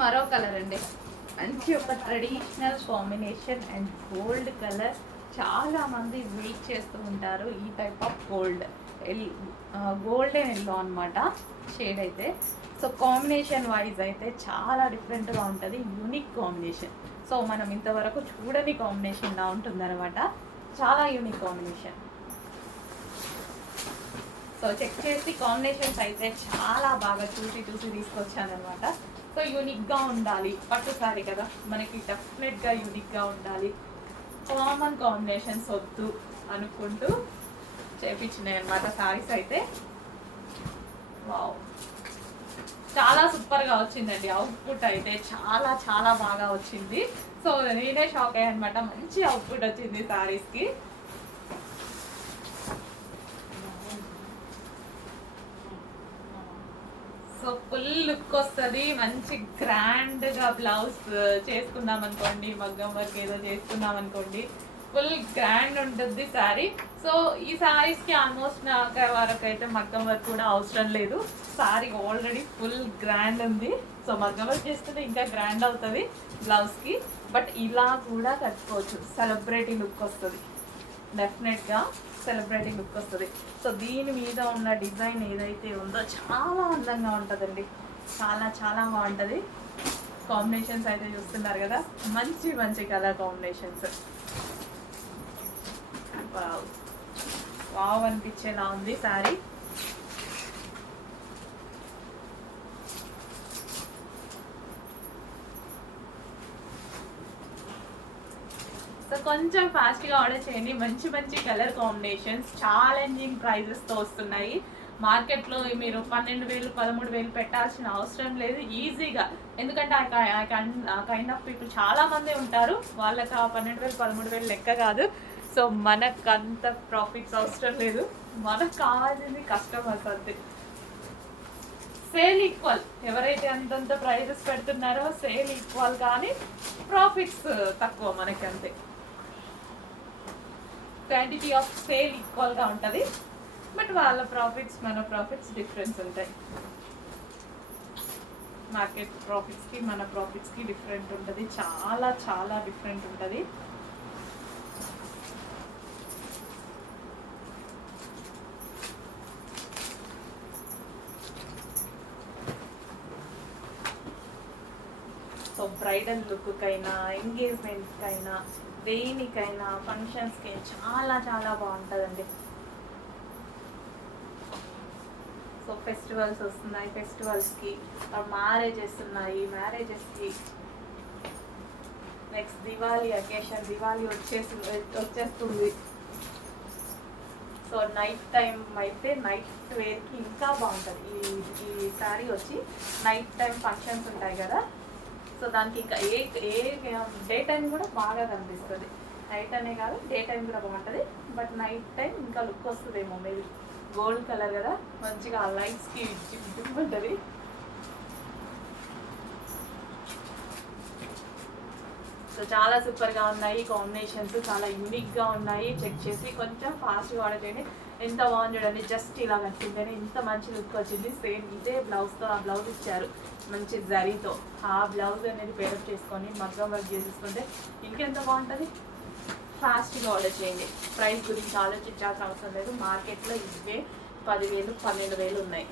మరో కలర్ అండి, మంచి ఒక traditional combination and gold colour. చాలా మంది వెయిట్ చేస్తూ ఉంటారు ఈ టైప్ ఆఫ్ గోల్డెన్ ఎల్లో అనమాట షేడ్ అయితే. సో కాంబినేషన్ వైజ్ అయితే చాలా డిఫరెంట్గా ఉంటుంది, యూనిక్ కాంబినేషన్. సో మనం ఇంతవరకు చూడని కాంబినేషన్లా ఉంటుంది అనమాట, చాలా యూనిక్ కాంబినేషన్. సో చెక్ చేసి కాంబినేషన్స్ అయితే చాలా బాగా చూసి తీసుకొచ్చాను అనమాట. సో యూనిక్గా ఉండాలి, పట్టు సారీ కదా మనకి, డెఫినెట్గా యూనిక్గా ఉండాలి, కామన్ కాంబినేషన్స్ వద్దు అనుకుంటూ చేపించినాయి అనమాట సారీస్ అయితే. వావ్, చాలా సూపర్గా వచ్చిందండి, అవుట్పుట్ అయితే చాలా చాలా బాగా వచ్చింది. సో నేనే షాక్ అయ్యాను అనమాట, మంచి అవుట్పుట్ వచ్చింది సారీస్కి. సో ఫుల్ లుక్ వస్తుంది, మంచి గ్రాండ్గా బ్లౌజ్ చేసుకున్నాం అనుకోండి, మగ్గం వర్క్ ఏదో చేసుకున్నాం అనుకోండి, ఫుల్ గ్రాండ్ ఉంటుంది శారీ. సో ఈ శారీస్కి ఆల్మోస్ట్ నా వరకు అయితే మగ్గం వర్క్ కూడా అవసరం లేదు, శారీ ఆల్రెడీ ఫుల్ గ్రాండ్ ఉంది. సో మగ్గం వర్క్ చేస్తుంటే ఇంకా గ్రాండ్ అవుతుంది బ్లౌజ్కి. బట్ ఇలా కూడా కట్టుకోవచ్చు, సెలబ్రిటీ లుక్ వస్తుంది, డెఫినెట్గా సెలబ్రిటీ లుక్ వస్తుంది. సో దీని మీద ఉన్న డిజైన్ ఏదైతే ఉందో చాలా అందంగా ఉంటుందండి, చాలా చాలా బాగుంటుంది. కాంబినేషన్స్ అయితే చూస్తున్నారు కదా, మంచి మంచి కలర్ కాంబినేషన్స్. వావ్ అనిపించేలా ఉంది శారీ. సో కొంచెం ఫాస్ట్గా ఆర్డర్ చేయండి, మంచి మంచి కలర్ కాంబినేషన్స్ ఛాలెంజింగ్ ప్రైజెస్తో వస్తున్నాయి. మార్కెట్లో మీరు 12,000 13,000 పెట్టాల్సిన అవసరం లేదు ఈజీగా, ఎందుకంటే ఆ కైండ్ ఆఫ్ పీపుల్ చాలామంది ఉంటారు, వాళ్ళకి ఆ 12,000 13,000 లెక్క కాదు. సో మనకు అంత ప్రాఫిట్స్ అవసరం లేదు, మనకు కావాల్సింది కస్టమర్స్ అంతే. సేల్ ఈక్వల్, ఎవరైతే అంతంత ప్రైజెస్ పెడుతున్నారో సేల్ ఈక్వల్, కానీ ప్రాఫిట్స్ తక్కువ మనకి అంతే. క్వాంటిటీ ఆఫ్ సేల్ ఈక్వల్గా ఉంటుంది, బట్ వాళ్ళ ప్రాఫిట్స్ మన ప్రాఫిట్స్ డిఫరెన్స్ ఉంటాయి. మార్కెట్ ప్రాఫిట్స్కి మన ప్రాఫిట్స్కి డిఫరెంట్ ఉంటుంది, చాలా చాలా డిఫరెంట్ ఉంటుంది. సో బ్రైడల్ లుక్కైనా, ఎంగేజ్మెంట్కైనా, దేనికైనా, ఫంక్షన్స్కి చాలా చాలా బాగుంటుందండి. సో ఫెస్టివల్స్ వస్తున్నాయి, ఫెస్టివల్స్కి, మ్యారేజెస్ ఉన్నాయి, మ్యారేజెస్కి, నెక్స్ట్ దివాళీ అకేషన్, దివాళీ వచ్చేస్తుంది. సో నైట్ టైం అయితే నైట్ వేర్కి ఇంకా బాగుంటుంది ఈ శారీ వచ్చి. నైట్ టైం ఫంక్షన్స్ ఉంటాయి కదా, సో దానికి ఇంకా డే టైం కూడా బాగా కనిపిస్తుంది. నైట్ అనే కాదు, డే టైం కూడా బాగుంటుంది, బట్ నైట్ టైం ఇంకా లుక్ వస్తుందేమో మేబీ. గోల్డ్ కలర్ కదా, మంచిగా ఆ లైట్స్కి ఉంటుంది. సో చాలా సూపర్గా ఉన్నాయి కాంబినేషన్స్, చాలా యూనిక్గా ఉన్నాయి. చెక్ చేసి కొంచెం ఫాస్ట్గా ఆర్డర్ చేయండి. ఎంత బాగుంది చూడండి, జస్ట్ ఇలా కట్టిందని ఎంత మంచి లుక్ వచ్చింది. సేమ్ ఇదే బ్లౌజ్తో, ఆ బ్లౌజ్ ఇచ్చారు మంచి జరీతో, ఆ బ్లౌజ్ అనేది పేరప్ చేసుకొని మగ్గం వర్క్ చేసేసుకుంటే ఇంకెంత బాగుంటుంది. ఫాస్ట్గా ఆర్డర్ చేయండి, ప్రైస్ గురించి ఆలోచించాల్సిన అవసరం లేదు. మార్కెట్లో ఇవే 10,000 12,000 ఉన్నాయి.